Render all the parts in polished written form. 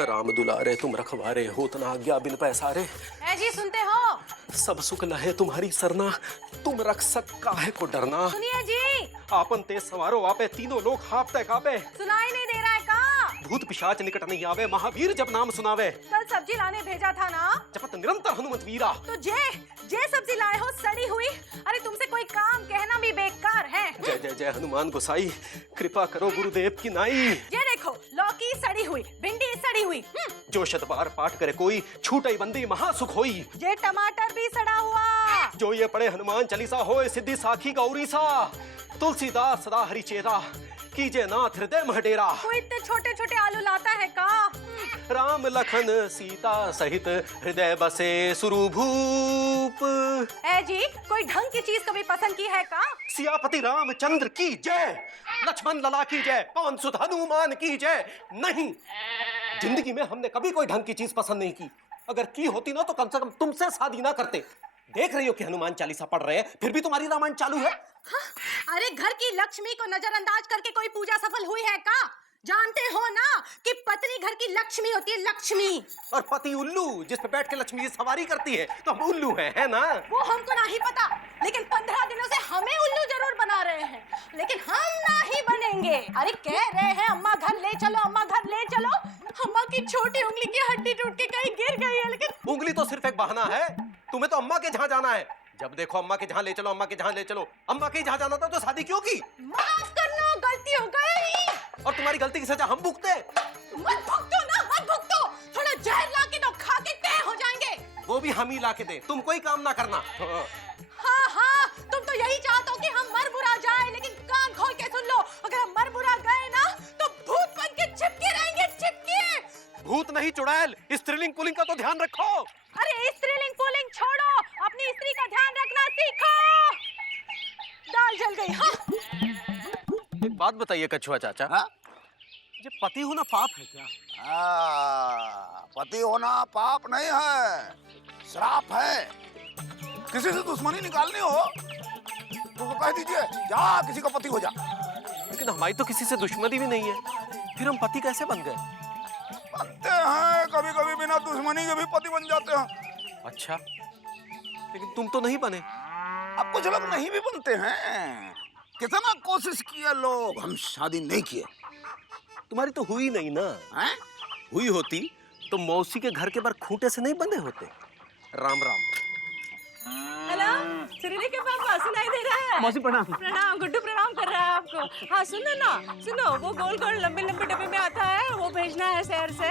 राम दुलारे तुम रखवारे हो तना आज्ञा बिन पैसारे। है जी, सुनते हो? सब सुख लहे तुम्हारी सरना, तुम रक्षक काहे को डरना। सुनिए जी, आपन तेज सवारो आपे, तीनों लोग हाफते कापे। सुनाई नहीं दे रहा है का? भूत पिशाच निकट नहीं आवे, महावीर जब नाम सुनावे। कल सब्जी लाने भेजा था ना? जपत निरंतर हनुमत वीरा। तो जे सब्जी लाए हो सड़ी हुई। अरे तुमसे कोई काम कहना भी बेकार है। जय जय जय हनुमान गोसाई, कृपा करो गुरुदेव की नाई। ये देखो, लौकी सड़ी हुई, भिंडी सड़ी हुई। जो शतबार पाठ करे कोई, छूटई बंदी महासुख होई। ये टमाटर भी सड़ा हुआ। जो ये पढ़े हनुमान चालीसा होए, सिद्धि साखी गौरी सा। तुलसीदास सदा हरिचेरा, कीजे नाथ हृदय महडेरा। कोई इतने छोटे छोटे आलू लाता है का? राम लखन सीता सहित हृदय बसे सुरभूप। है जी, कोई ढंग की चीज कभी पसंद की है का? सियापति रामचंद्र की जय, लक्ष्मण लला की जय, पवन सुत हनुमान की जय। नहीं, जिंदगी में हमने कभी कोई ढंग की चीज पसंद नहीं की। अगर की होती ना तो कम से कम तुमसे शादी ना करते। देख रही हो कि हनुमान चालीसा पढ़ रहे हैं, फिर भी तुम्हारी रामायण चालू है। हाँ? अरे घर की लक्ष्मी को नजरअंदाज करके कोई पूजा सफल हुई है का? जानते हो ना कि पत्नी घर की लक्ष्मी होती है, लक्ष्मी। और पति उल्लू, जिस पे बैठ के लक्ष्मी जी सवारी करती है, तो हम उल्लू है ना? वो हमको नहीं पता, लेकिन 15 दिनों से हमें उल्लू जरूर बना रहे हैं, लेकिन हम नहीं बनेंगे। अरे कह रहे हैं अम्मा घर ले चलो, अम्मा घर ले चलो। अम्मा की छोटी उंगली की हड्डी टूट के कहीं गिर गई है, लेकिन उंगली तो सिर्फ एक बहाना है। तुम्हें तो अम्मा के जहाँ जाना है। जब देखो अम्मा के जहाँ ले चलो, अम्मा के जहाँ ले चलो। अम्मा के जहाँ जाना था तो शादी क्यों की? माफ करना, गलती हो गई। और तुम्हारी गलती की सजा हम भुगते। मत भुगतो ना, मत भुगतो। थोड़ा जहर ला के दो, खा के तय हो जाएंगे। वो भी हम ही ला के दे, तुम कोई काम ना करना। हाँ हाँ, तुम तो यही चाहते हो कि हम मर बुरा जाए, लेकिन कान खोल के सुन लो, अगर हम मर बुरा गए ना तो भूत बन के चिपके रहेंगे, चिपके। भूत नहीं चुड़ैल, स्त्रीलिंग पुल्लिंग का तो ध्यान रखो। अरे स्त्रीलिंग पुल्लिंग छोड़ो, अपनी स्त्री का ध्यान रखना सीखो। दाल जल गई। हाँ? एक बात बताइए कछुआ चाचा, हाँ? ये पति होना पाप है क्या? पति होना पाप नहीं है, श्राप है। किसी से दुश्मनी निकालनी हो तो कह दीजिए, जा किसी का पति हो जा। लेकिन हमारी तो किसी से दुश्मनी भी नहीं है, फिर हम पति कैसे बन गए? बनते हैं, कभी कभी बिना दुश्मनी के भी पति बन जाते हैं। अच्छा, लेकिन तुम तो नहीं बने। अब कुछ लोग नहीं भी बनते हैं। कितना कोशिश किया लोग, हम शादी नहीं किए। तुम्हारी तो हुई नहीं ना। हैं? हुई होती तो मौसी के घर के बाहर खूंटे से नहीं बंधे होते। राम राम। हेलो, सुरीली के पापा, सुनाई दे रहा है? मौसी प्रणाम। प्रणाम, गुड्डू प्रणाम कर रहा है आपको। हाँ सुनो ना, सुनो, वो गोल गोल लंबे लंबे डब्बे में आता है, वो भेजना है शहर से।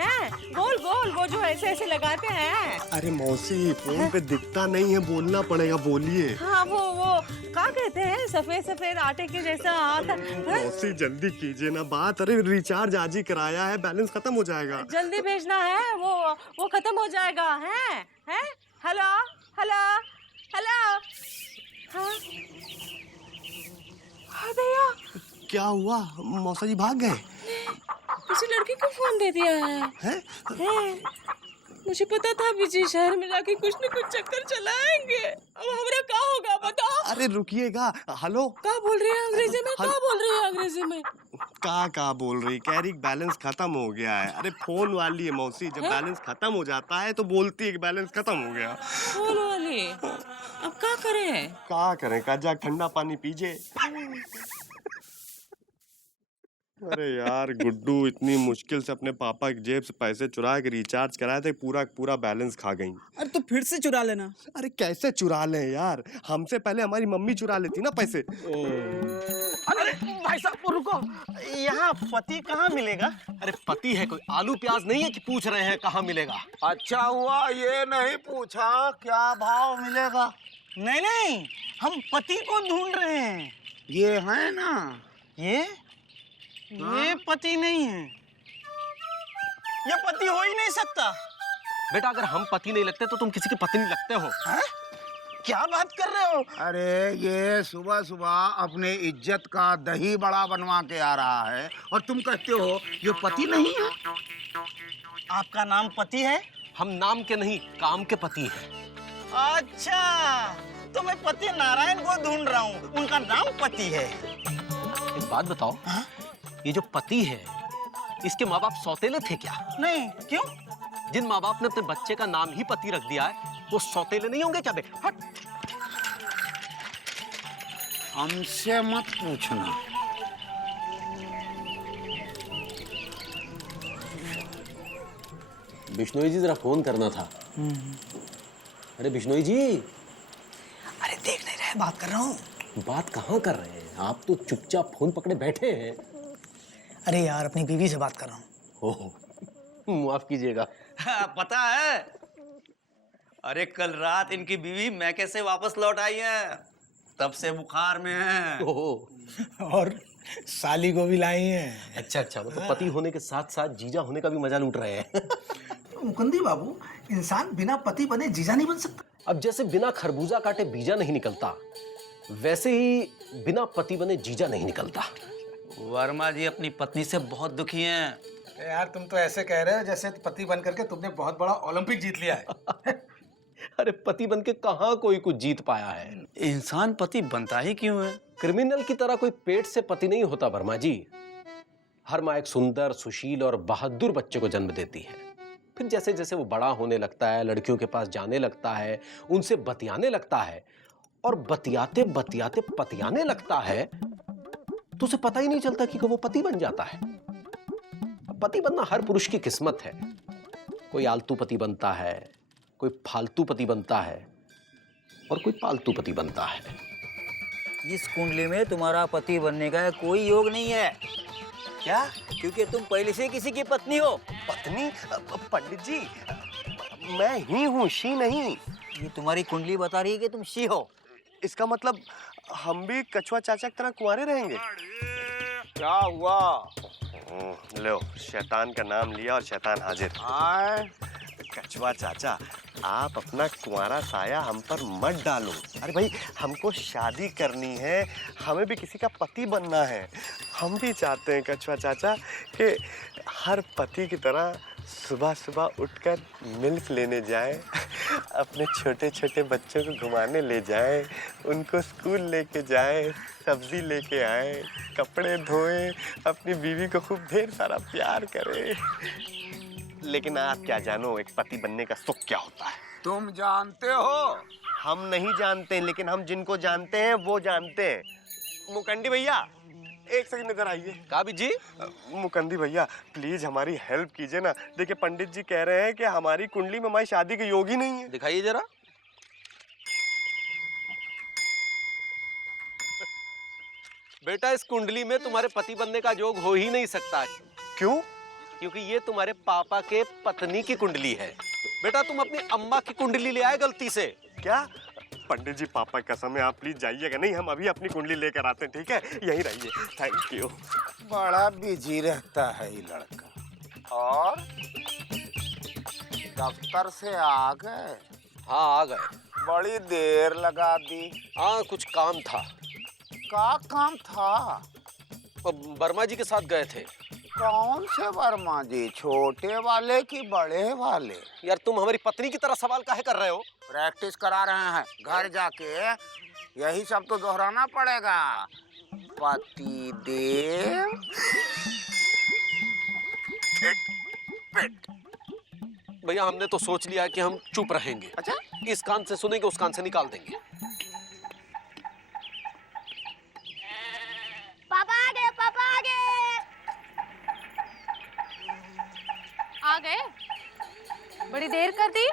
हैं? गोल गोल, वो जो ऐसे ऐसे लगाते हैं। अरे मौसी, फोन पे दिखता नहीं है, बोलना पड़ेगा, बोलिए। हाँ वो क्या कहते हैं, सफेद सफेद आटे के जैसा आता है। मौसी जल्दी कीजिए ना बात। अरे रिचार्ज आज ही कराया है, बैलेंस खत्म हो जाएगा। जल्दी भेजना है, वो खत्म हो जाएगा। हैं? हैं? Hello hello hello. हाँ हाँ भैया, क्या हुआ? मौसा जी भाग गए? किसी लड़की को फोन दे दिया है। हैं? मुझे पता था विजय शहर में जाके कुछ न कुछ चक्कर चलाएंगे। अब हमारा क्या होगा बताओ? अरे रुकिएगा। हेलो, क्या बोल रही है अंग्रेजी में? क्या बोल रही है अंग्रेजी में? का बोल रही? कह रही बैलेंस खत्म हो गया है। अरे फोन वाली है मौसी, जब बैलेंस खत्म हो जाता है तो बोलती है कि बैलेंस खत्म हो गया। फोन वाली? अब क्या करें? क्या करें? का जा ठंडा पानी पीजिए। अरे यार गुड्डू, इतनी मुश्किल से अपने पापा की जेब से पैसे चुरा के रिचार्ज कराए थे, पूरा बैलेंस खा गई। अरे तो फिर से चुरा लेना। अरे कैसे चुरा लें यार, हमसे पहले हमारी मम्मी चुरा लेती ना पैसे। अरे भाई साहब रुको, यहाँ पति कहाँ मिलेगा? अरे पति है कोई, आलू प्याज नहीं है कि पूछ रहे हैं कहाँ मिलेगा। अच्छा हुआ ये नहीं पूछा क्या भाव मिलेगा। नहीं नहीं, हम पति को ढूंढ रहे हैं। ये है ना, ये पति नहीं है, ये पति हो ही नहीं सकता। बेटा अगर हम पति नहीं लगते तो तुम किसी की पत्नी लगते हो। है? क्या बात कर रहे हो? अरे ये सुबह सुबह अपने इज्जत का दही बड़ा बनवा के आ रहा है और तुम कहते हो ये पति नहीं है। आपका नाम पति है? हम नाम के नहीं, काम के पति हैं। अच्छा, तो मैं पति नारायण को ढूंढ रहा हूँ, उनका नाम पति है। एक बात बताओ, ये जो पति है इसके माँ बाप सौतेले थे क्या? नहीं, क्यों? जिन माँ बाप ने अपने बच्चे का नाम ही पति रख दिया है वो सौतेले नहीं होंगे क्या बे? हट। हमसे मत पूछना। बिश्नोई जी जरा फोन करना था। अरे बिश्नोई जी। अरे देख नहीं रहे, बात कर रहा हूँ। बात कहाँ कर रहे हैं आप? तो चुपचाप फोन पकड़े बैठे हैं। अरे यार, अपनी बीवी से बात कर रहा हूँ। ओह, माफ कीजिएगा। पता है, अरे कल रात इनकी बीवी मैके से वापस लौट आई है, तब से बुखार में है। ओह, और साली को भी लाई हैं। अच्छा अच्छा, मतलब पति होने के साथ साथ जीजा होने का भी मजा लूट रहे हैं। मुकुंदी बाबू, इंसान बिना पति बने जीजा नहीं बन सकता। अब जैसे बिना खरबूजा काटे बीजा नहीं निकलता, वैसे ही बिना पति बने जीजा नहीं निकलता। वर्मा जी अपनी पत्नी से बहुत दुखी हैं। यार तुम तो ऐसे कह रहे हो जैसे पति बन करके तुमने बहुत बड़ा ओलंपिक जीत लिया है। अरे पति बन के कहाँ कोई कुछ जीत पाया है? इंसान पति बनता ही क्यों है? क्रिमिनल की तरह कोई पेट से पति नहीं होता वर्मा जी। हर माँ एक सुंदर, सुशील और बहादुर बच्चे को जन्म देती है। फिर जैसे जैसे वो बड़ा होने लगता है, लड़कियों के पास जाने लगता है, उनसे बतियाने लगता है और बतियाते बतियाते पतियाने लगता है, तो उसे पता ही नहीं चलता कि वो पति बन जाता है। पति बनना हर पुरुष की किस्मत है। कोई आलतू पति बनता है, कोई फालतू पति बनता है और कोई पालतू पति बनता है। इस कुंडली में तुम्हारा पति बनने का कोई योग नहीं है। क्या? क्योंकि तुम पहले से किसी की पत्नी हो। पत्नी? पंडित जी, मैं ही हूँ, शी नहीं। ये तुम्हारी कुंडली बता रही है कि तुम शी हो। इसका मतलब हम भी कछुआ चाचा की तरह कुंवारे रहेंगे? क्या हुआ? लो, शैतान का नाम लिया और शैतान हाजिर। आए कछुआ चाचा, आप अपना कुंवारा साया हम पर मत डालो। अरे भाई, हमको शादी करनी है, हमें भी किसी का पति बनना है। हम भी चाहते हैं कछुआ चाचा कि हर पति की तरह सुबह सुबह उठकर मिल्क लेने जाएं, अपने छोटे छोटे बच्चों को घुमाने ले जाएं, उनको स्कूल लेके जाएं, सब्जी लेके आएं, कपड़े धोएं, अपनी बीवी को खूब ढेर सारा प्यार करें। लेकिन आप क्या जानो एक पति बनने का सुख क्या होता है? तुम जानते हो? हम नहीं जानते, लेकिन हम जिनको जानते हैं वो जानते हैं। मुकंदी भैया, एक सेकंड इधर आइए। काबिज जी, मुकंदी भैया प्लीज हमारी हेल्प कीजिए ना। देखिए पंडित जी कह रहे हैं कि हमारी कुंडली में हमारी शादी के योग ही नहीं है। दिखाइए जरा। बेटा, इस कुंडली में तुम्हारे पति बनने का योग हो ही नहीं सकता। क्यों? क्योंकि ये तुम्हारे पापा के पत्नी की कुंडली है। बेटा, तुम अपनी अम्मा की कुंडली ले आए गलती से। क्या? पंडित जी पापा की कसम है, आप प्लीज जाइएगा नहीं, हम अभी अपनी कुंडली लेकर आते हैं, ठीक है? यहीं रहिए। Thank you. बड़ा बिजी रहता है ये लड़का। और दफ्तर से आ गए? हाँ, आ गए। बड़ी देर लगा दी। हाँ, कुछ काम था। क्या काम था? वर्मा जी के साथ गए थे। कौन से वर्मा जी, छोटे वाले कि बड़े वाले? यार, तुम हमारी पत्नी की तरह सवाल काहे कर रहे हो? प्रैक्टिस करा रहे हैं, घर जाके यही सब तो दोहराना पड़ेगा। पति देव भैया, हमने तो सोच लिया कि हम चुप रहेंगे। अच्छा, इस कान से सुनेंगे, उस कान से निकाल देंगे। पापा आ गए, पापा आ गए। आ गए? बड़ी देर कर दी।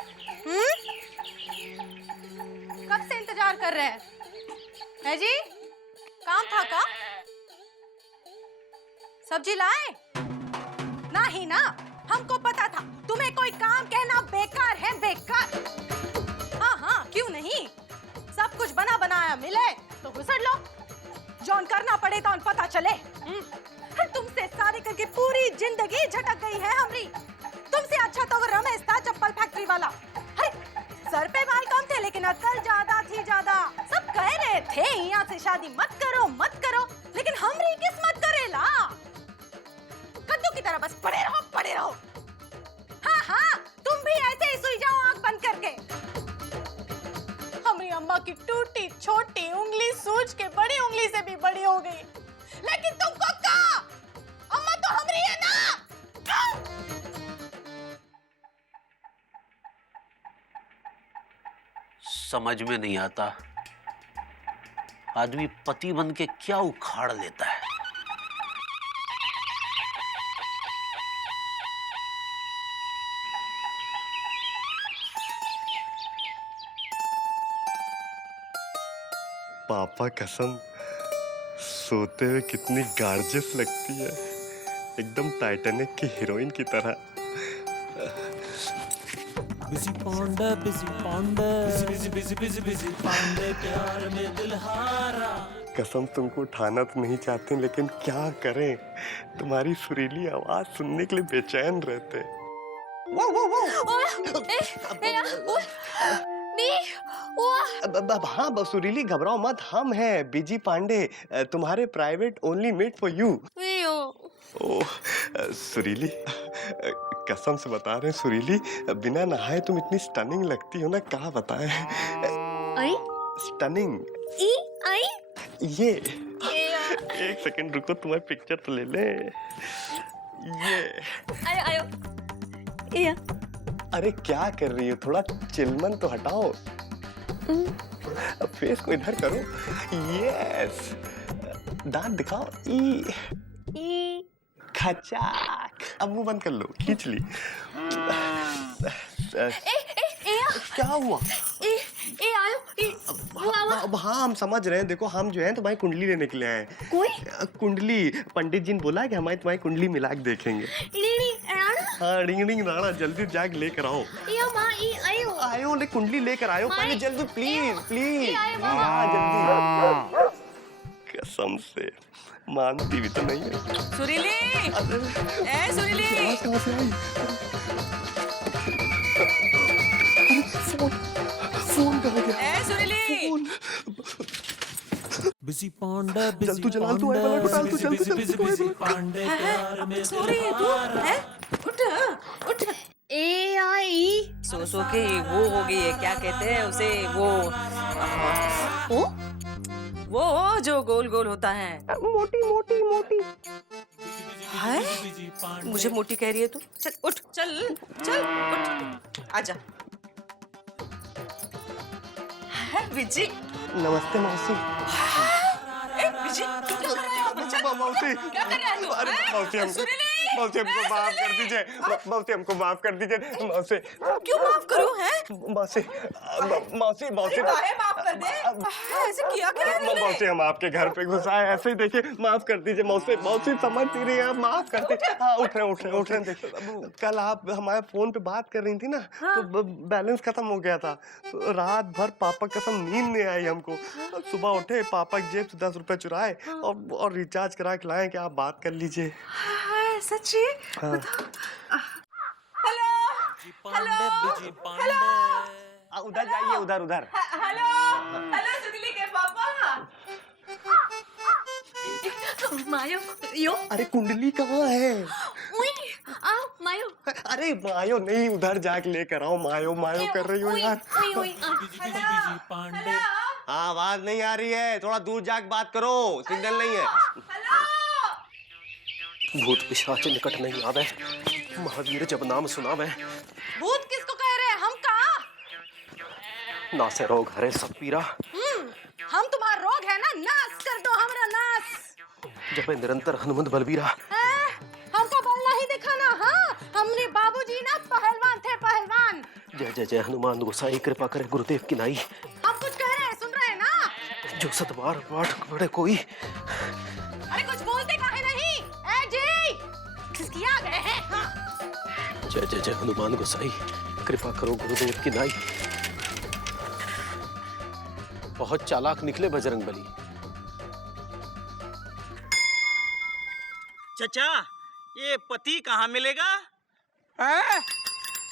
कब से इंतजार कर रहे हैं? है जी? काम था का? सब्जी लाए? नहीं ना, हमको पता था तुम्हें कोई काम कहना बेकार है, बेकार। हाँ हाँ, क्यों नहीं? सब कुछ बना बनाया मिले तो घुसड़ लो, जौन करना पड़े तो पता चले। तुमसे शादी करके पूरी जिंदगी झटक गई है हमारी। तुमसे अच्छा तो वो रमेश था, चप्पल फैक्ट्री वाला। सर पे बाल कम थे लेकिन अक्ल ज्यादा थी, ज्यादा। सब कह रहे थे यहाँ से शादी मत करो, मत करो, लेकिन हमारी किस्मत करेला। कद्दू की तरह बस पड़े रहो, पड़े रहो। हाँ हाँ, तुम भी ऐसे ही सुई जाओ आंख बंद करके। हमारी अम्मा की टूटी छोटी उंगली सूज के बड़ी उंगली से भी बड़ी हो गई, लेकिन तुमको क्या? अम्मा तो हमारी है ना। समझ में नहीं आता, आदमी पति बन के क्या उखाड़ लेता है। पापा कसम, सोते हुए कितनी गार्जियस लगती है, एकदम टाइटैनिक की हीरोइन की तरह। Busy Pandey, busy Pandey, busy busy busy busy Pandey, प्यार में दिल हारा। कसम तुमको उठाना तो नहीं चाहते, लेकिन क्या करें, तुम्हारी सुरीली आवाज सुनने के लिए बेचैन रहते। हाँ सुरीली, घबराओ मत, हम हैं बीजी पांडे, तुम्हारे private only made for you. Oh सुरीली, कसम से बता रहे हैं सुरीली, बिना नहाए तुम इतनी स्टनिंग लगती हो ना, क्या बताएं। स्टनिंग। ये एक सेकंड रुको, तुम्हारी पिक्चर तो ले ले। ये अरे क्या कर रही हो, थोड़ा चिलमन तो हटाओ, अब फेस को इधर करो। यस, दांत दिखाओ। ई खचाक। अब मुंह बंद कर लो, खींच ली। क्या हुआ? अब हाँ हम समझ रहे हैं, देखो हम जो है तुम्हारी कुंडली लेने के लिए आए हैं। कोई कुंडली, पंडित जी ने बोला कि हमारी तुम्हारी कुंडली मिला के देखेंगे। हाँ रिंग राणा, जल्दी जाके लेकर आओ। आयो ले, कुंडली लेकर आयो पहले जल्दी, प्लीज प्लीज। हाँ जल्दी, कसम से मानती भी तो नहीं है। सुरीली, ए सुरीली, कहाँ से आई? फोन कहाँ गया? ए सुरीली, बिजी पांडे, बिजी तू जला, तू आए वाला डाल, तू जल्दी जल्दी बिजी पांडे, प्यार में सो रही है तू? हैं? उठ उठ। सो के वो हो गई है, क्या कहते हैं उसे, वो जो गोल गोल होता है। मोटी मोटी मोटी। है? मुझे मोटी कह रही है तू? चल उठ, चल चल उठ, आजा। विजी, नमस्ते मौसी। विजी, तू क्या कर रहा है? चल, मौसी, क्या कर रहा है तू? अरे मौसी हमको माफ कर दीजिए, मौसी हमको माफ कर दीजिए, मौसी। क्यों माफ करूं, हैं? मौसी मौसी मौसी काहे माफ कर दे? ऐसे किया क्या है तूने? मौसी हम आपके घर पे घुस आए, ऐसे ही देखिए, माफ कर दीजिए मौसी। मौसी समझ नहीं रही है, माफ कर दीजिए। हाँ उठ रहे देखिए, कल आप हमारे फोन पे बात कर रही थी ना, तो बैलेंस खत्म हो गया था, तो रात भर पापा कसम नींद नहीं आई हमको। सुबह उठे, पापा की जेब से 10 रुपए चुराए और रिचार्ज करा के लाए कि आप बात कर लीजिए। सच्ची? हाँ। Hello busy Pandey. उधर जाइए, उधर। हेलो सुनीली के पापा। मायो, यो, अरे कुंडली कहाँ है? आओ मायो। अरे मायो नहीं, उधर जाके लेकर आओ। मायो कर रही हो यार। बिजी पांडे। हाँ आवाज नहीं आ रही है, थोड़ा दूर जाके बात करो, सिग्नल नहीं है। भूत पिशाच निकट नहीं आवे, महावीर जब नाम सुनावे। भूत किसको कह रहे हैं? हम कहाँ? ना से रोग हरे सब पीरा। हम तुम्हारा रोग है ना, नाश कर दो हमारा नाश। जब निरंतर हनुमंत बलबीरा। हमको बल नहीं दिखाना। हाँ, हमने बाबूजी ना पहलवान थे, पहलवान। जय जय हनुमान गोसाई, कृपा करे गुरुदेव की नाई। हम कुछ कह रहे हैं, सुन रहे हैं ना? जो सतवार पाठ पढ़े कोई। अरे कुछ बोलते काहे नहीं? ए जी, खिसकिया गए हैं। हाँ। जय जय हनुमान गोसाई, कृपा करो गुरुदेव की नाई। बहुत चालाक निकले बजरंगबली। चचा, ये पति कहाँ मिलेगा?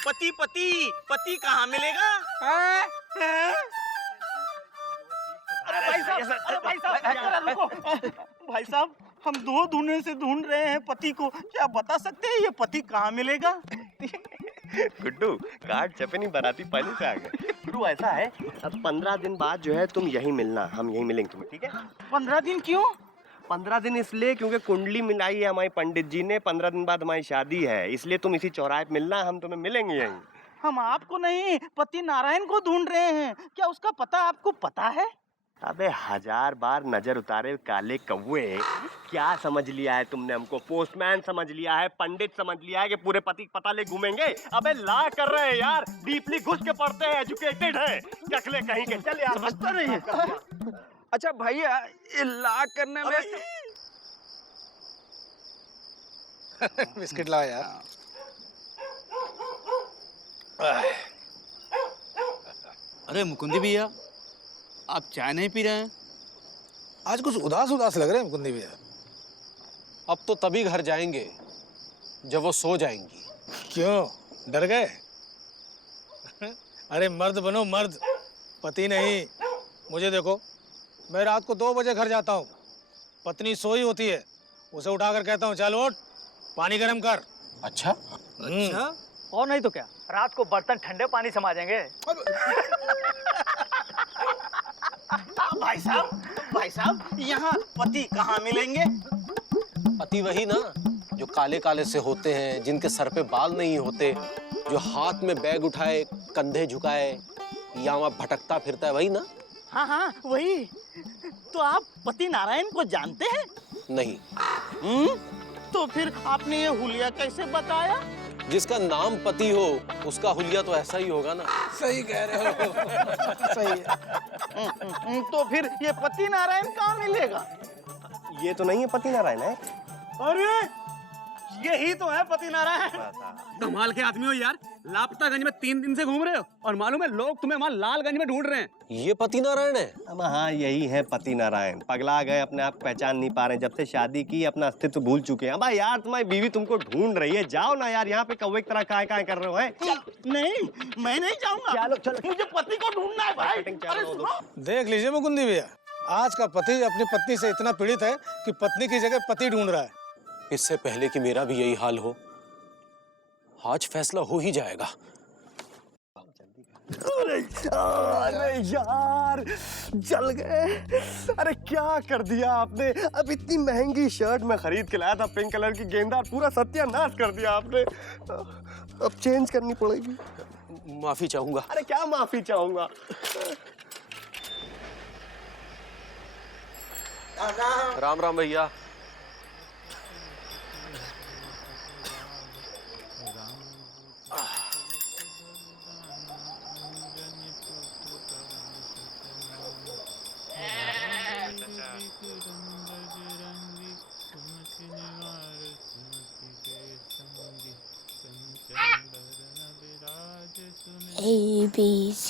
पति कहाँ मिलेगा? भाई साहब, हम दो ढूंढने से ढूंढ रहे हैं पति को, क्या बता सकते हैं ये पति कहाँ मिलेगा? गुड्डू, कार्ड चपनी बाराती पहले से आ गए। गुड्डू ऐसा है, अब 15 दिन बाद जो है तुम यहीं मिलना, हम यहीं मिलेंगे तुम्हें, ठीक है? 15 दिन क्यों? 15 दिन इसलिए क्योंकि कुंडली मिलाई है हमारी पंडित जी ने, 15 दिन बाद हमारी शादी है, इसलिए तुम इसी चौराहे पे मिलना, हम तुम्हें मिलेंगे यहीं। हम आपको नहीं पति नारायण को ढूंढ रहे हैं। क्या उसका पता आपको पता है? अबे 1000 बार नजर उतारे काले कौवे, क्या समझ लिया है तुमने हमको? पोस्टमैन समझ लिया है, पंडित समझ लिया है कि पूरे पति पता ले घूमेंगे? अबे ला कर रहे हैं यार, डीपली घुस के पढ़ते हैं, एजुकेटेड है, कखले कहीं के। चल यार, समझता नहीं है। अच्छा भैया, ये ला करने में बिस्किट लाओ यार। अरे मुकुंदी भैया, आप चाय नहीं पी रहे हैं? आज कुछ उदास उदास लग रहे हैं मुकुंदी भैया। अब तो तभी घर जाएंगे जब वो सो जाएंगी। क्यों, डर गए? अरे मर्द बनो मर्द, पति नहीं। मुझे देखो, मैं रात को 2 बजे घर जाता हूँ, पत्नी सोई होती है, उसे उठाकर कहता हूँ चल उठ, पानी गर्म कर। अच्छा? अच्छा? और नहीं तो क्या, रात को बर्तन ठंडे पानी से मांजेंगे। भाई साहब, यहाँ पति कहाँ मिलेंगे? पति वही ना जो काले काले से होते हैं, जिनके सर पे बाल नहीं होते, जो हाथ में बैग उठाए, कंधे झुकाए, या वहाँ भटकता फिरता है, वही ना? हाँ, वही। तो आप पति नारायण को जानते हैं? नहीं। तो फिर आपने ये हुलिया कैसे बताया? जिसका नाम पति हो उसका हुलिया तो ऐसा ही होगा ना। सही कह रहे हो। सही है। तो फिर ये पति नारायण कहाँ मिलेगा? ये तो नहीं है पति नारायण है। अरे यही तो है पति नारायण। कमाल के आदमी हो यार, लापतागंज में 3 दिन से घूम रहे हो और मालूम है लोग तुम्हें वहाँ लालगंज में ढूंढ रहे हैं। ये पति नारायण है? अब हाँ, यही है पति नारायण। पगला गए, अपने आप पहचान नहीं पा रहे, जब से शादी की अपना अस्तित्व भूल चुके हैं। भाई यार, तुम्हारी बीवी तुमको ढूंढ रही है, जाओ ना यार, यहाँ पे कौवे की तरह काय कर रहे हो? नहीं, मैं नहीं जाऊंगा। चलो, मुझे पति को ढूंढना है भाई। अरे सुनो, देख लीजिए मुकुंदी भैया, आज का पति अपनी पत्नी से इतना पीड़ित है कि पत्नी की जगह पति ढूंढ रहा है। इससे पहले कि मेरा भी यही हाल हो, आज फैसला हो ही जाएगा। अरे यार, जल गए। अरे क्या कर दिया आपने? अब इतनी महंगी शर्ट मैं खरीद के लाया था, पिंक कलर की गेंदा, पूरा सत्यानाश कर दिया आपने। अब चेंज करनी पड़ेगी। माफी चाहूंगा। अरे क्या माफी चाहूंगा? राम राम भैया। ABC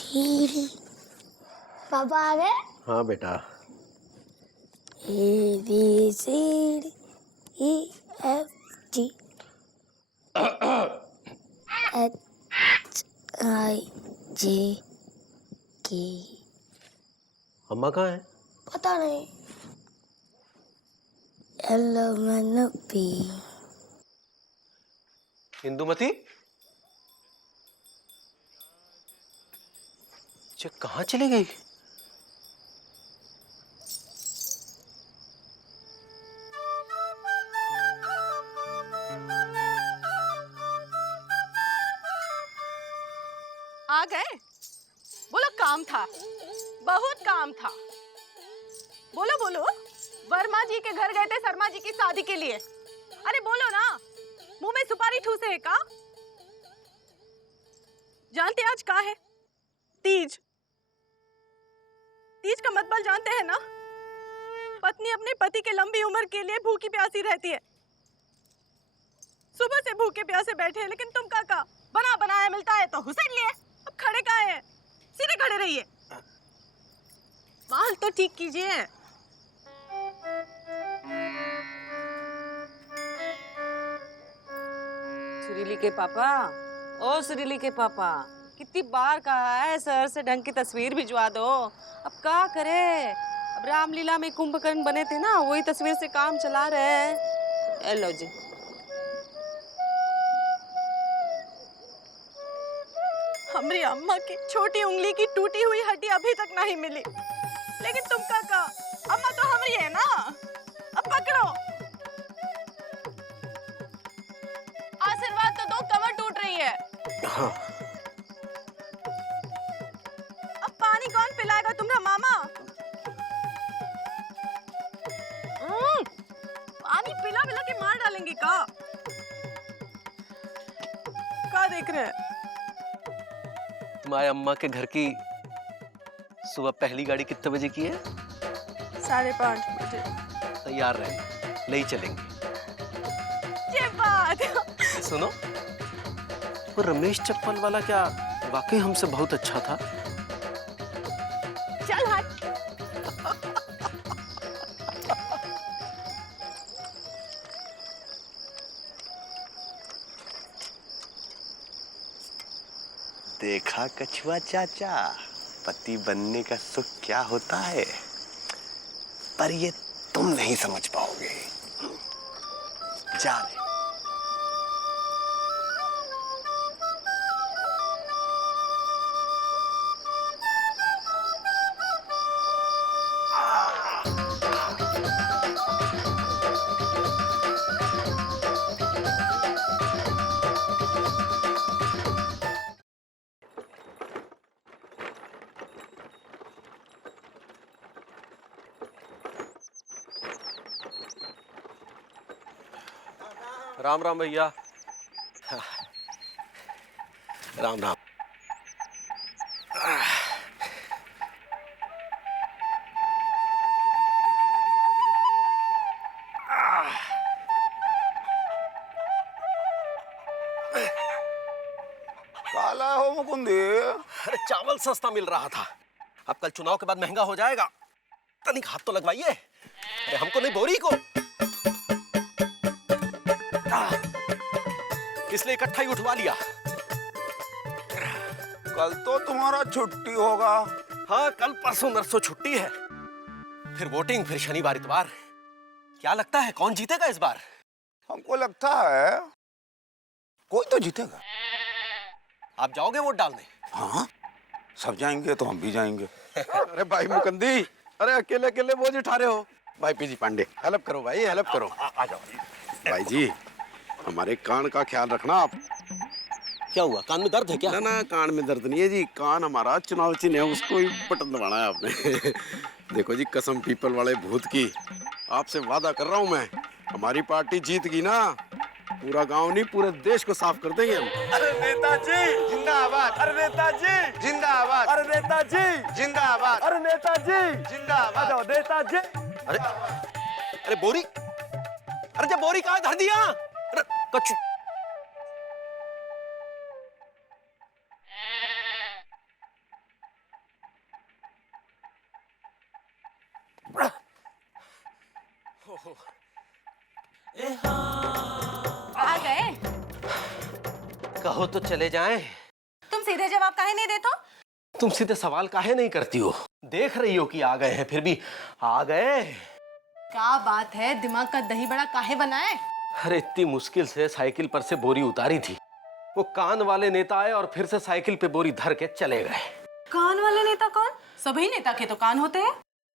पापा आ गए? हाँ बेटा। ABCD EFG HIJK। अम्मा कहाँ है? पता नहीं। LMNP। इंदुमती, कहाँ चली गई? आ गए? बोलो काम था, बहुत काम था। बोलो बोलो, वर्मा जी के घर गए थे शर्मा जी की शादी के लिए। अरे बोलो ना, मुंह में सुपारी ठूसे है का? जानते आज का है? तीज। तीज का मतलब जानते हैं ना? पत्नी अपने पति के लंबी उम्र के लिए भूखी प्यासी रहती है। सुबह से भूखे प्यासे बैठे हैं, लेकिन तुम का बना बनाया मिलता है तो हुसैन लिए। अब खड़े काहे हैं? सीधे खड़े रहिए। बाल तो ठीक कीजिए। सुरीली के पापा, ओ सुरीली के पापा, कितनी बार कहा है सर से ढंग की तस्वीर भिजवा दो। अब क्या करे, अब रामलीला में कुंभकर्ण बने थे ना, वही तस्वीर से काम चला रहे हैं। लो जी। हमारी अम्मा की छोटी उंगली की टूटी हुई हड्डी अभी तक नहीं मिली, लेकिन तुम का अम्मा तो हमारी है ना। अब पकड़ो, आशीर्वाद तो दो, कमर टूट रही है। हाँ, पिलाएगा तुम्हारा मामा? पानी पिला पिला के मार डालेंगे का? क्या देख रहे हैं? तुम्हारे अम्मा के घर की सुबह पहली गाड़ी कितने बजे की है? 5:30 बजे। तैयार रहें, ले ही चलेंगे। ये बात। सुनो, वो रमेश चप्पल वाला क्या वाकई हमसे बहुत अच्छा था? चल हट। देखा कछुआ चाचा, पति बनने का सुख क्या होता है, पर ये तुम नहीं समझ पाओगे। जा रहे। राम राम भैया। राम राम। काला हो मुकुंदी? अरे चावल सस्ता मिल रहा था, अब कल चुनाव के बाद महंगा हो जाएगा, तनिक हाथ तो लगवाइए। अरे हमको नहीं, बोरी को। इसलिए इकट्ठा ही उठवा लिया। कल तो तुम्हारा छुट्टी होगा। हाँ, कल परसों नरसों छुट्टी है, फिर वोटिंग, फिर शनिवार इतवार। क्या लगता है कौन जीतेगा इस बार? हमको लगता है कोई तो जीतेगा। आप जाओगे वोट डालने? हाँ, सब जाएंगे तो हम भी जाएंगे। अरे भाई मुकंदी, अरे अकेले अकेले बोझ उठा रहे हो। भाई पीजी पांडे, हेल्प करो भाई, हेल्प करो। आ जाओ भाई जी, हमारे कान का ख्याल रखना आप। क्या हुआ, कान में दर्द है क्या? ना ना, कान में दर्द नहीं है जी, कान हमारा चुनाव चिन्ह है, उसको ही बटन दबाना है आपने। देखो जी, कसम पीपल वाले भूत की, आपसे वादा कर रहा हूँ मैं, हमारी पार्टी जीतगी ना, पूरा गांव नहीं पूरे देश को साफ कर देंगे हम। अरे नेताजी जिंदाबाद, अरे नेताजी जिंदाबाद, अरे नेताजी जिंदाबाद, अरे नेताजी जिंदाबाद, नेताजी। अरे अरे बोरी, अरे जब बोरी कहाँ धर दिया? अरे कछु आ गए? कहो तो चले जाएं। तुम सीधे जवाब काहे नहीं देते हो? तुम सीधे सवाल काहे नहीं करती हो? देख रही हो कि आ गए हैं, फिर भी आ गए। क्या बात है, दिमाग का दही बड़ा काहे बनाए? अरे इतनी मुश्किल से साइकिल पर से बोरी उतारी थी, वो कान वाले नेता आए और फिर से साइकिल पे बोरी धर के चले गए। कान वाले नेता कौन? सभी नेता के तो कान होते हैं।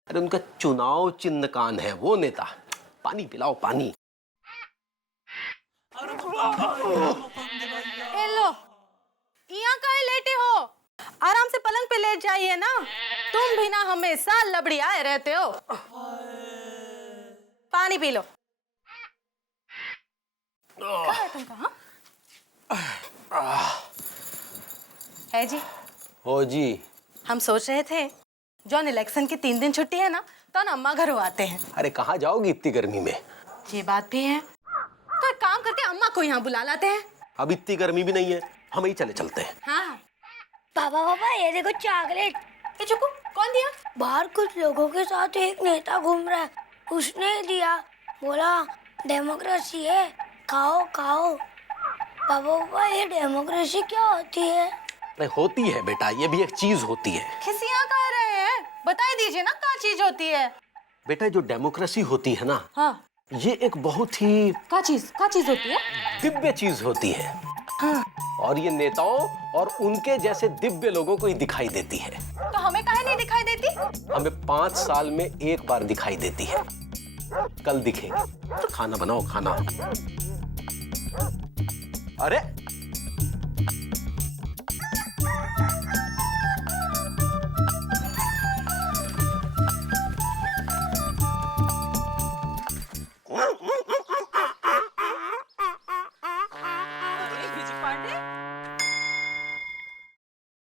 अरे उनका चुनाव चिन्ह कान है, वो नेता। पानी पिलाओ, पानी। ए लो, यहाँ काहे लेटे हो? आराम से पलंग पे लेट जाइए ना, तुम भी ना हमेशा लबड़ियाए रहते हो। पानी पी लो। कहाँ है तुम? कहाँ है जी? हो जी। हम सोच रहे थे जॉन इलेक्शन की 3 दिन छुट्टी है ना, तो ना अम्मा घर आते हैं। अरे कहाँ जाओगी इतनी गर्मी में? ये बात भी है, तो एक काम करते हैं, अम्मा को यहाँ बुला लाते हैं। अब इतनी गर्मी भी नहीं है, हम ही चले चलते हैं। हाँ। पापा पापा, ये देखो चॉकलेट। ये चुकू कौन दिया? बाहर कुछ लोगों के साथ एक नेता घूम रहा है, उसने ही दिया, बोला डेमोक्रेसी है, खाओ खाओ। पापा पापा, ये डेमोक्रेसी क्या होती है? नहीं होती है बेटा, ये भी एक चीज होती है। खिसियाँ कह रहे हैं, बता दीजिए ना क्या चीज होती है। बेटा जो डेमोक्रेसी होती है ना, हाँ, ये एक बहुत ही क्या चीज होती है? दिव्य चीज होती है। हाँ। और ये नेताओं और उनके जैसे दिव्य लोगों को ही दिखाई देती है। तो हमें काहे नहीं दिखाई देती? हमें 5 साल में एक बार दिखाई देती है। कल दिखेगी। तो खाना बनाओ, खाना। अरे पांडे,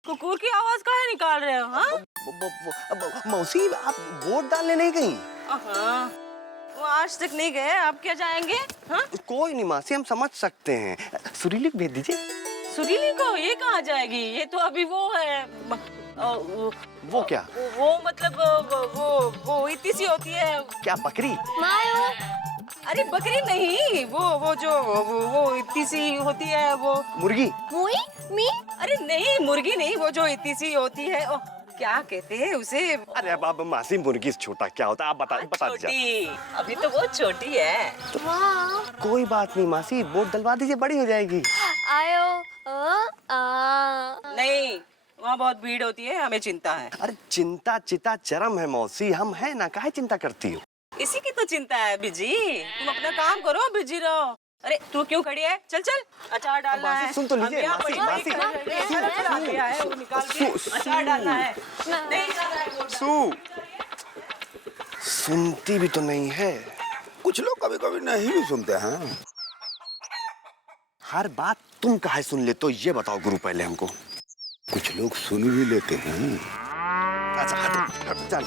कुकुर की आवाज काहे निकाल रहे हो? हाँ? मौसी आप वोट डालने नहीं गई? हाँ, वो आज तक नहीं गए, आप क्या जाएंगे? हाँ? कोई नहीं मासी, हम समझ सकते हैं। सुरीली को भेज दीजिए। सुरीली को? ये कहाँ जाएगी? ये तो अभी वो है, वो क्या? वो मतलब वो इतनी सी होती है। क्या बकरी? अरे बकरी नहीं, वो जो वो इतनी सी होती है, वो मुर्गी? मी? अरे नहीं, मुर्गी नहीं, वो जो इतनी सी होती है, क्या कहते हैं उसे? अरे अब मासी, मुर्गी से छोटा क्या होता है? आप बता दीजिए। छोटी, अभी तो वो छोटी है। कोई बात नहीं मासी, वोट डलवा दीजिए, बड़ी हो जाएगी। आयो नहीं, वहाँ बहुत भीड़ होती है, हमें चिंता है। अरे चिंता चिता चरम है मौसी, हम है ना, काहे चिंता करती हो? इसी की तो चिंता है बिजी, तुम अपना काम करो, बिजी रहो। अरे तू क्यों खड़ी है? चल चल, अचार डालना है। सुन तो लीजिए मासी, मासी अचार डालना है। नहीं जाना है वोट। सुनती भी तो नहीं है। कुछ लोग कभी कभी नहीं भी सुनते हैं। हर बात तुम काहे सुन लेते हो, ये बताओ गुरु पहले हमको। कुछ लोग सुन भी लेते हैं। चल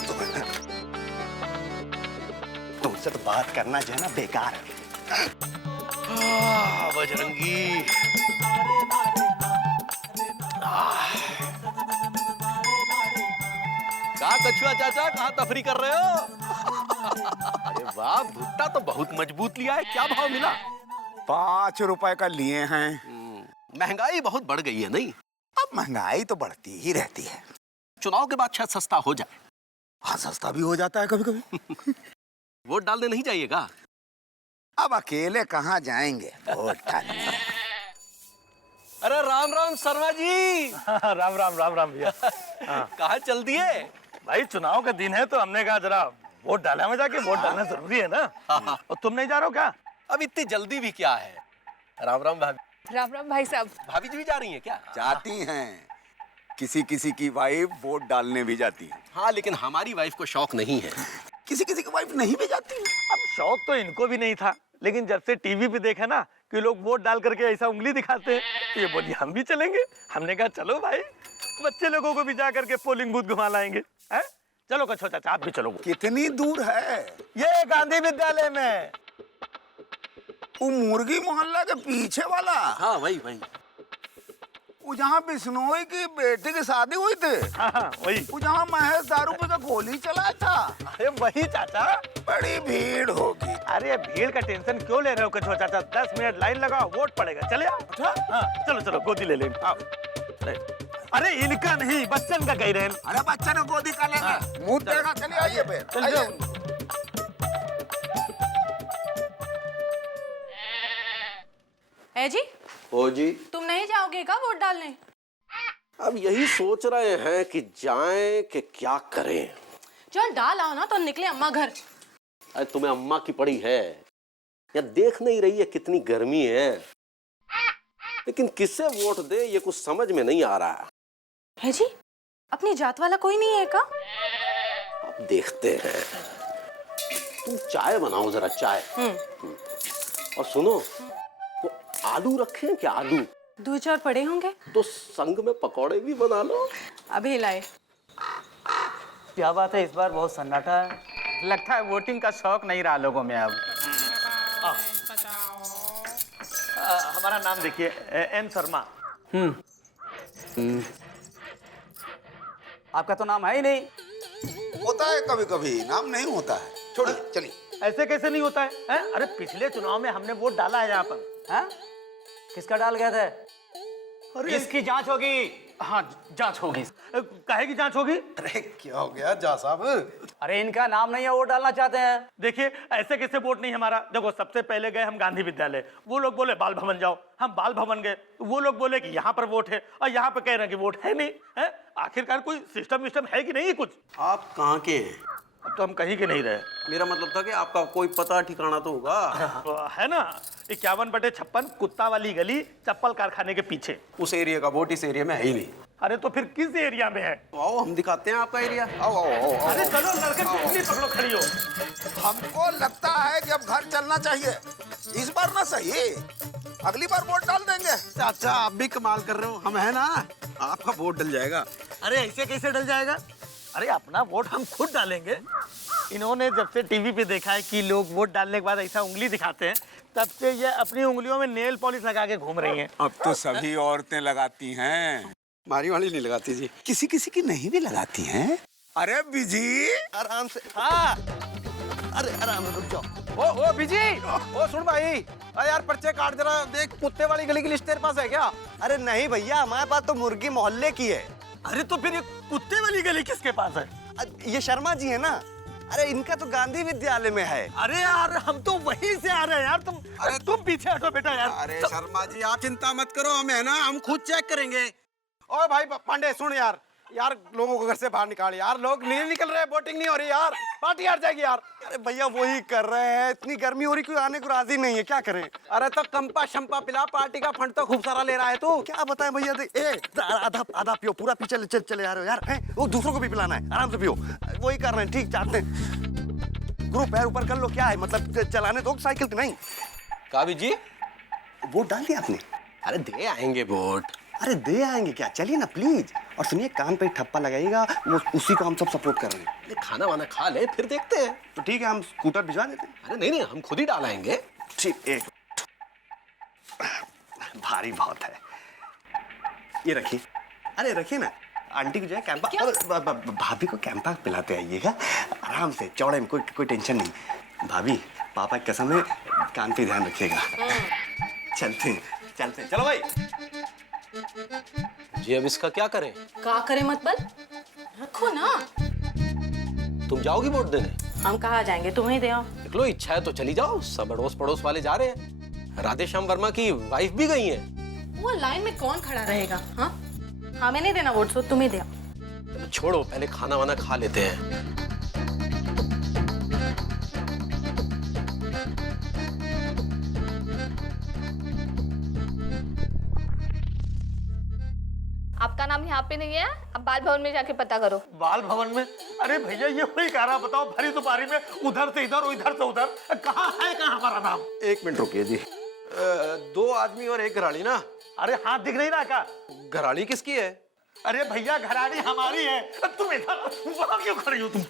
तुमसे तो बात करना जो है ना बेकार है। बजरंगी, क्या कछुआ चाचा, कहाँ तफरी कर रहे हो? अरे वाह, भुट्टा तो बहुत मजबूत लिया है। क्या भाव मिला? 5 रुपए का लिए हैं। महंगाई बहुत बढ़ गई है नहीं? अब महंगाई तो बढ़ती ही रहती है। चुनाव के बाद शायद सस्ता हो जाए। हाँ, सस्ता भी हो जाता है कभी कभी। वोट डालने नहीं जाइएगा? अब अकेले कहाँ जाएंगे वोट डालने? अरे राम राम शर्मा जी। राम राम राम राम भैया। कहाँ चल दिए? भाई चुनाव का दिन है तो हमने कहा जरा वोट डाला में जाके, वोट डालना जरूरी है ना। और तुम नहीं जा रहे हो क्या? अब इतनी जल्दी भी क्या है? राम राम भाभी। राम राम भाई साहब। भाभी जी भी जा रही हैं क्या? जाती हैं, किसी किसी की वाइफ वोट डालने भी जाती है। हाँ, लेकिन हमारी वाइफ को शौक नहीं है। किसी किसी की वाइफ नहीं भी जाती है। अब शौक तो इनको भी नहीं था, लेकिन जब से टीवी पे देखा ना कि लोग वोट डाल करके ऐसा उंगली दिखाते हैं, तो ये बोली हम भी चलेंगे। हमने कहा चलो भाई, बच्चे लोगों को भी जा करके पोलिंग बूथ घुमा लाएंगे। हैं? चलो कछुआ चाचा, आप भी चलो। कितनी दूर है? ये गांधी विद्यालय में। वो मुर्गी मोहल्ला के पीछे वाला? हाँ वही। वो जहाँ बिश्नोई की बेटी की शादी हुई थी? हाँ वही। वो जहाँ महेश दारू पी का गोली चलाया था? अरे वही चाचा। बड़ी भीड़ होगी। अरे भीड़ का टेंशन क्यों ले रहे हो कछुआ चाचा? 10 मिनट लाइन लगाओ, वोट पड़ेगा। चले आओ। हाँ, चलो गोदी ले लेंगे। आओ। अरे इनका नहीं, बच्चन का कह रहे हैं। अरे बच्चन को गोदी का लेंगे। मुंह देगा। चलिए आइए फिर। है जी? ओ जी, तुम नहीं जाओगे क्या वोट डालने? अब यही सोच रहे हैं कि जाएं कि क्या करें। चल डाल आओ ना तो निकले अम्मा घर। अरे तुम्हें अम्मा की पड़ी है या देख नहीं रही है कितनी गर्मी है? लेकिन किससे वोट दे ये कुछ समझ में नहीं आ रहा है जी? अपनी जात वाला कोई नहीं है का? अब देखते हैं। तुम चाय बनाओ जरा, चाय। और सुनो, वो आलू रखे हैं क्या? आलू 2-4 पड़े होंगे तो संग में पकौड़े भी बना लो। अभी लाए। क्या बात है, इस बार बहुत सन्नाटा है। लगता है वोटिंग का शौक नहीं रहा लोगों में अब। हमारा नाम देखिए, एन शर्मा। आपका तो नाम है ही नहीं। होता है कभी कभी, नाम नहीं होता है। छोड़िए, चलिए। ऐसे कैसे नहीं होता है? अरे पिछले चुनाव में हमने वोट डाला है यहाँ पर। हैं? किसका डाल गया था? अरे इसकी जांच होगी। हाँ जांच होगी। काहे की जांच होगी? अरे क्या हो गया जा साहब? अरे इनका नाम नहीं है, वोट डालना चाहते हैं। देखिए ऐसे कैसे वोट नहीं हमारा? देखो सबसे पहले गए हम गांधी विद्यालय, वो लोग बोले बाल भवन जाओ। हम बाल भवन गए, वो लोग बोले कि यहाँ पर वोट है, और यहाँ पे कह रहे हैं कि वोट है नहीं है। आखिरकार कोई सिस्टम विस्टम है कि नहीं कुछ? आप कहाँ के हैं? अब तो हम कहीं के नहीं रहे। मेरा मतलब था कि आपका कोई पता ठिकाना तो होगा। है ना, 51/56 कुत्ता वाली गली, चप्पल कारखाने के पीछे। उस एरिया का वोट इस एरिया में है ही नहीं। अरे तो फिर किस एरिया में है? तो आओ हम दिखाते हैं आपका एरिया। आओ आओ आओ, आओ। अरे चलो लड़के उंगली पकड़ो, खड़ी हो। हमको लगता है कि अब घर चलना चाहिए। इस बार ना सही, अगली बार वोट डाल देंगे। चाचा आप भी कमाल कर रहे हो, हम है ना, आपका वोट डल जाएगा। अरे ऐसे कैसे डल जाएगा? अरे अपना वोट हम खुद डालेंगे। इन्होंने जब से टीवी पे देखा है कि लोग वोट डालने के बाद ऐसा उंगली दिखाते हैं, तब से ये अपनी उंगलियों में नेल पॉलिश लगा के घूम रही हैं। अब तो सभी औरतें लगाती हैं। हमारी वाली नहीं लगाती जी। किसी किसी की नहीं भी लगाती हैं। अरे बीजी आराम से। हाँ, अरे आराम से रुक जाओ। ओ बिजी, ओ सुन भाई, अरे यार पर्चे काट जरा, देख कुत्ते वाली गली की लिस्ट तेरे पास है क्या? अरे नहीं भैया, हमारे पास तो मुर्गी मोहल्ले की है। अरे तो फिर ये कुत्ते वाली गली किसके पास है? ये शर्मा जी है ना, अरे इनका तो गांधी विद्यालय में है। अरे यार हम तो वहीं से आ रहे हैं यार, तुम पीछे हटो बेटा यार। अरे शर्मा जी आप चिंता मत करो, हम है ना, हम खुद चेक करेंगे। ओ भाई पांडे सुन यार, यार लोगों को घर से बाहर निकाल यार, लोग नहीं निकल रहे, वोटिंग नहीं हो रही यार, पार्टी हार जाएगी यार। अरे भैया वही कर रहे हैं, इतनी गर्मी हो रही, कोई आने को राजी नहीं है, क्या करें? अरे तो कंपा शंपा पिला, पार्टी का फंड तो खूब सारा ले रहा है तू। क्या बताएं भैया, आधा आधा पियो, पूरा पीछे चले आ रहे हो यार। वो दूसरों को भी पिलाना है, आराम से पियो। वही कर रहे हैं, ठीक चाहते हैं। ग्रुप पैर ऊपर कर लो, क्या है मतलब, चलाने दो साइकिल की नहीं। काबी जी वोट डाल दिया आपने? अरे दे आएंगे वोट। अरे दे आएंगे क्या, चलिए ना प्लीज। और सुनिए, कान पे ठप्पा लगाइएगा, वो उसी को हम सब सपोर्ट कर रहे हैं। खाना वाना खा ले फिर देखते हैं। तो ठीक है, हम स्कूटर भिजवा देते हैं। अरे नहीं हम खुद ही डाल आएंगे। ठीक, एक भारी बहुत है, ये रखिए। अरे रखिए ना, आंटी को जो है कैंपा, भाभी को कैंपा पिलाते आइएगा, आराम से चौड़े में, कोई टेंशन नहीं। भाभी पापा की कसम है, कान पे ध्यान रखिएगा। चलते चलो भाई जी। अब इसका क्या करें? का करे मतलब, रखो ना। तुम जाओगी वोट देने? हम कहाँ जाएंगे, तुम्हें दे आओ। देख लो, इच्छा है तो चली जाओ, सब अड़ोस पड़ोस वाले जा रहे हैं। राधेश्याम वर्मा की वाइफ भी गई है। वो लाइन में कौन खड़ा रहेगा? हाँ हमें नहीं देना वोट, सो तुम्हें दे। छोड़ो, पहले खाना वाना खा लेते हैं। आपका नाम यहाँ पे नहीं है, अब बाल भवन में जाके पता करो। बाल भवन में? अरे भैया ये वही कह रहा, बताओ भरी दोपहरी में उधर से इधर, इधर से उधर, कहाँ है कहाँ हमारा नाम? एक मिनट रुकिए जी। 2 आदमी और 1 घराड़ी ना? अरे हाथ दिख नहीं रहा क्या? घराड़ी किसकी है? अरे भैया घराड़ी हमारी है, तुम इधर वहाँ क्यों खड़ी हो तुम?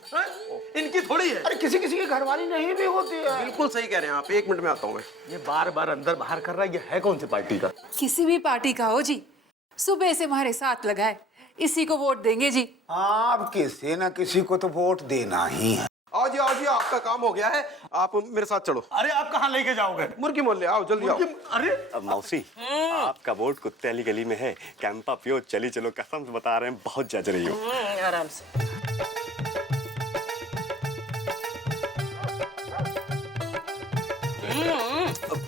इनकी थोड़ी है। अरे किसी किसी की घरवाली नहीं भी होती है। बिल्कुल सही कह रहे हैं आप, 1 मिनट में आता हूँ मैं। ये बार बार अंदर बाहर कर रहा है, ये है कौन सी पार्टी का? किसी भी पार्टी का हो जी, सुबह से हमारे साथ लगाए, इसी को वोट देंगे जी। आप किसी न किसी को तो वोट देना ही है। आओ जी, आपका काम हो गया है, आप मेरे साथ चलो। अरे आप कहाँ लेके जाओगे? मुर्गी मोहल्ले आओ, जल्दी आओ। अरे अब मौसी, आपका वोट कुत्ते वाली गली में है, कैंपा पियो, चली चलो, कसम से बता रहे हैं, बहुत जज रही हो। आराम से।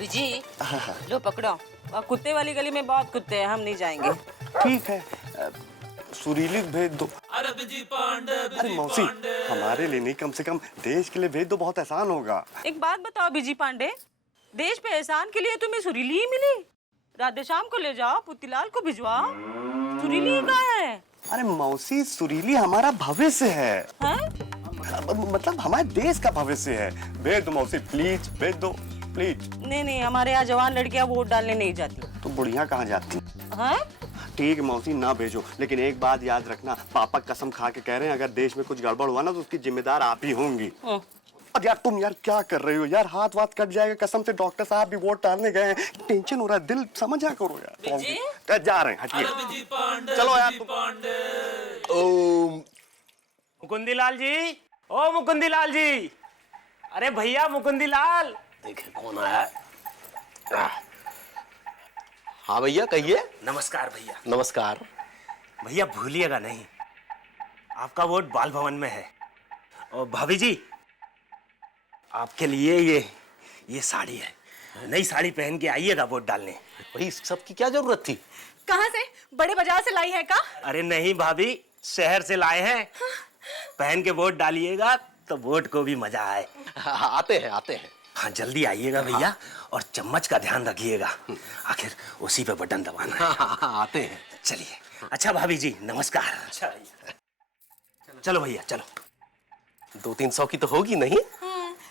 जी लो पकड़ो, और कुत्ते वाली गली में बहुत कुत्ते हैं, हम नहीं जाएंगे। ठीक है, सुरीली भेज दो। अरे मौसी, हमारे लिए नहीं, कम से कम देश के लिए भेज दो, बहुत आसान होगा। एक बात बताओ बीजी पांडे, देश पे एहसान के लिए तुम्हें सुरीली ही मिली? राधेश्याम को ले जाओ, पुतीलाल को भिजवाओ, सुरीली कहाँ है? अरे मौसी, सुरीली हमारा भविष्य है, मतलब हमारे देश का भविष्य है। भेज दो मौसी, प्लीज भेज दो, प्लीज। नहीं, हमारे यहाँ जवान लड़कियाँ वोट डालने नहीं जाती। तो बुढ़िया कहाँ जाती? हाँ? ठीक है मौसी, ना भेजो, लेकिन एक बात याद रखना, पापा कसम खा के कह रहे हैं, अगर देश में कुछ गड़बड़ हुआ ना तो उसकी जिम्मेदार आप ही होंगी। और यार तुम यार क्या कर रही हो यार, हाथ वाथ कट जाएगा, कसम से डॉक्टर साहब भी वोट डालने गए हैं, टेंशन हो रहा है, दिल समझा करो यार। जा रहे हैं, हटिए, चलो यार। मुकुंदीलाल जी, ओ मुकुंदीलाल जी, अरे भैया मुकुंदीलाल। देखे कौन आया। हाँ भैया कहिए। नमस्कार भैया। नमस्कार भैया, भूलिएगा नहीं, आपका वोट बाल भवन में है। और भाभी जी, आपके लिए ये साड़ी है, नई साड़ी पहन के आइएगा वोट डालने। भाई इस सब की क्या जरूरत थी? कहाँ से? बड़े बाजार से लाई है का? अरे नहीं भाभी, शहर से लाए हैं, पहन के वोट डालिएगा तो वोट को भी मजा आए। आते हैं। हाँ जल्दी आइएगा भैया, और चम्मच का ध्यान रखिएगा, आखिर उसी पे बटन दबाना है। हाँ, आते हैं। चलिए। अच्छा भाभी जी नमस्कार। चलो भैया चलो। 200-300 की तो होगी नहीं?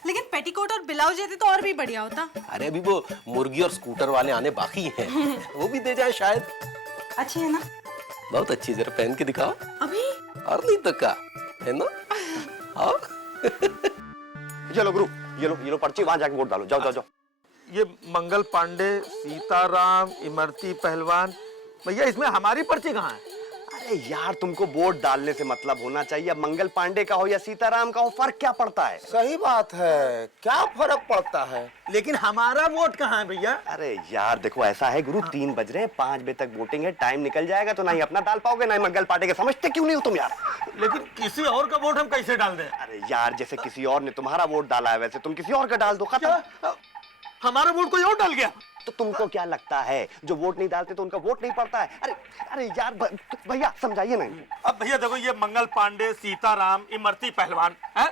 लेकिन पेटीकोट और ब्लाउज देते तो और भी बढ़िया होता। अरे अभी वो मुर्गी और स्कूटर वाले आने बाकी हैं, वो भी दे जाए शायद। अच्छी है ना? बहुत अच्छी, जरा पहन के दिखाओ। अभी? और नहीं तो क्या है ना? आओ। ये लो गुरु, ये लो पर्ची, वहां जाके वोट डालो। जाओ जाओ जाओ। ये मंगल पांडे, सीताराम, इमरती पहलवान, भैया इसमें हमारी पर्ची कहाँ है? अरे यार, तुमको वोट डालने से मतलब होना चाहिए। अब मंगल पांडे का हो या सीताराम का हो, फर्क क्या पड़ता है? सही बात है, क्या फर्क पड़ता है? लेकिन हमारा वोट कहाँ है भैया? अरे यार देखो, ऐसा है गुरु, 3 बज रहे हैं, 5 बजे तक वोटिंग है, टाइम निकल जाएगा तो ना ही अपना डाल पाओगे ना ही मंगल पांडे के। समझते क्यों नहीं हो तुम यार? लेकिन किसी और का वोट हम कैसे डाल दें? अरे यार, जैसे किसी और ने तुम्हारा वोट डाला है वैसे तुम किसी और का डाल दो, खत्म। हमारा वोट कोई और डाल गया? तो तुमको क्या लगता है जो वोट नहीं डालते तो उनका वोट नहीं पड़ता है? अरे अरे यार भैया समझाइए ना। अब भैया देखो, ये मंगल पांडे, सीताराम, इमरती पहलवान है,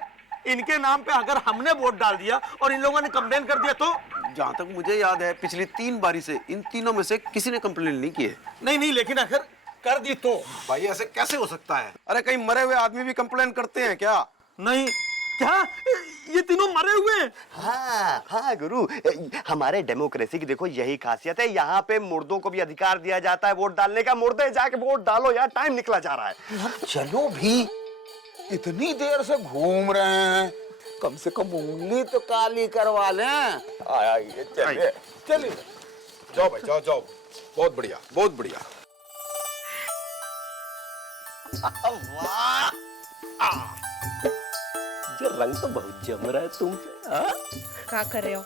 इनके नाम पे अगर हमने वोट डाल दिया और इन लोगों ने कंप्लेन कर दिया तो? जहाँ तक मुझे याद है पिछली 3 बारी से इन तीनों में से किसी ने कंप्लेन नहीं की है। नहीं, लेकिन अगर कर दी तो? भाई ऐसे कैसे हो सकता है? अरे कहीं मरे हुए आदमी भी कंप्लेन करते हैं क्या? नहीं। क्या ये तीनों मरे हुए हैं? हाँ गुरु, हमारे डेमोक्रेसी की देखो यही खासियत है, यहाँ पे मुर्दों को भी अधिकार दिया जाता है वोट डालने का। मुर्दे जाके वोट डालो यार, टाइम निकला जा रहा है। यार चलो भी, इतनी देर से घूम रहे हैं, कम से कम उंगली तो काली करवा लें। आइए चलिए चलिए, जाओ भाई जाओ जाओ, बहुत बढ़िया बहुत बढ़िया। वाह, ये रंग तो बहुत जम रहा है तुम पे। क्या कर रहे हो?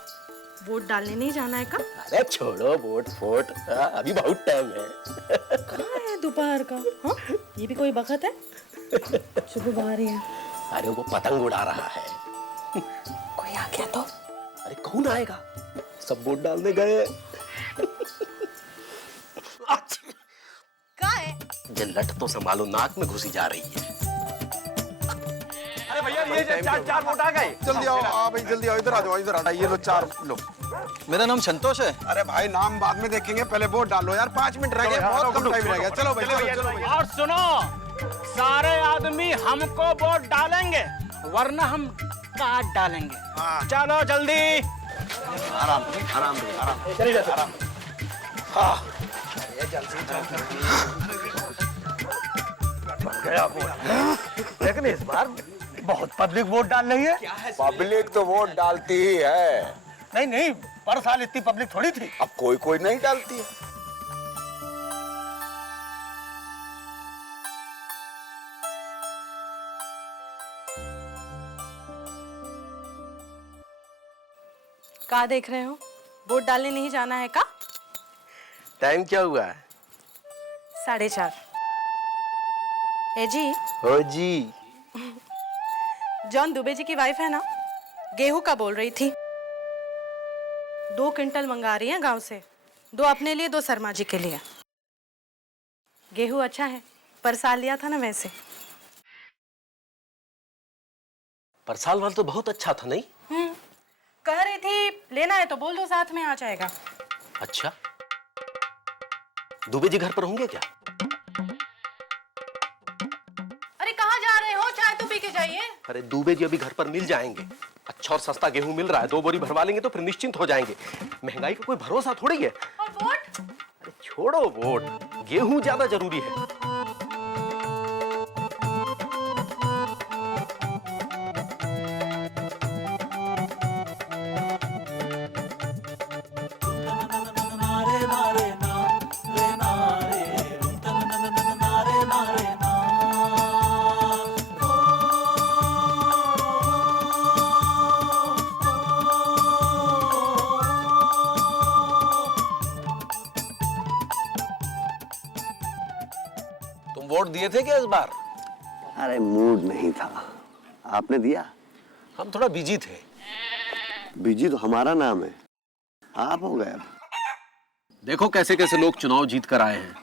वोट डालने नहीं जाना है का? अरे छोड़ो वोट फोट, अभी बहुत टाइम है। कहाँ है दोपहर का? हाँ? ये भी कोई वक्त है? सुबह बाहर ही है। अरे वो पतंग उड़ा रहा है। कोई आ गया तो? अरे कौन आएगा, सब वोट डालने गए। कहाँ है? ये लट तो संभालो, नाक में घुसी जा रही है। अरे भैया ये चार वोट आ गए। जल्दी आओ, भाई जल्दी आओ, इधर आ जाओ, इधर आ जाओ। ये लो 4 लो। मेरा नाम संतोष है। अरे भाई नाम बाद में देखेंगे, पहले वोट डालो यार। 5 मिनट रह गए, बहुत कम टाइम रह गया। चलो भाई चलो। और सुनो, सारे आदमी हमको वोट डालेंगे वरना हम काट डालेंगे। चलो जल्दी। आराम आराम चलिए आराम। लेकिन इस बार बहुत पब्लिक वोट डाल रही है। पब्लिक तो वोट डालती ही है। नहीं, पर साल इतनी पब्लिक थोड़ी थी। अब कोई नहीं डालती है। क्या देख रहे हो? वोट डालने नहीं जाना है का? टाइम क्या हुआ है? 4:30। ए जी। हो जी। जॉन दुबे जी की वाइफ है ना, गेहूं का बोल रही थी। 2 क्विंटल मंगा रही है गांव से, 2 अपने लिए 2 शर्मा जी के लिए। गेहूं अच्छा है, पर साल लिया था ना वैसे। पर साल वाला तो बहुत अच्छा था नहीं? कह रही थी लेना है तो बोल दो, साथ में आ जाएगा। अच्छा, दुबे जी घर पर होंगे क्या? अरे कहाँ जा रहे हो? चाय तो पी के जाइए। अरे दुबे जी अभी घर पर मिल जाएंगे। अच्छा और सस्ता गेहूं मिल रहा है, 2 बोरी भरवा लेंगे तो फिर निश्चिंत हो जाएंगे। महंगाई का कोई भरोसा थोड़ी है। और वोट? अरे छोड़ो वोट, गेहूं ज्यादा जरूरी है। वोट दिए थे क्या इस बार? अरे मूड नहीं था। आपने दिया? हम थोड़ा बिजी थे। बिजी तो हमारा नाम है, आप हो गए। देखो कैसे कैसे लोग चुनाव जीत कर आए हैं,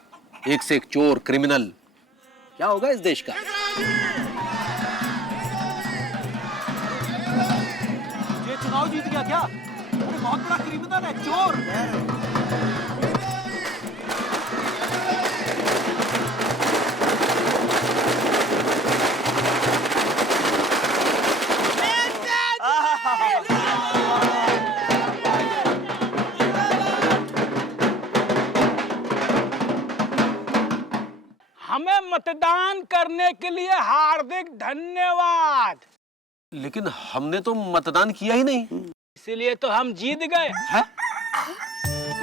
एक से एक चोर, क्रिमिनल। क्या होगा इस देश का? ये चुनाव जीत गया क्या? अरे बहुत बड़ा क्रिमिनल है, चोर। मतदान करने के लिए हार्दिक धन्यवाद। लेकिन हमने तो मतदान किया ही नहीं। इसीलिए तो हम जीत गए।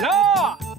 लो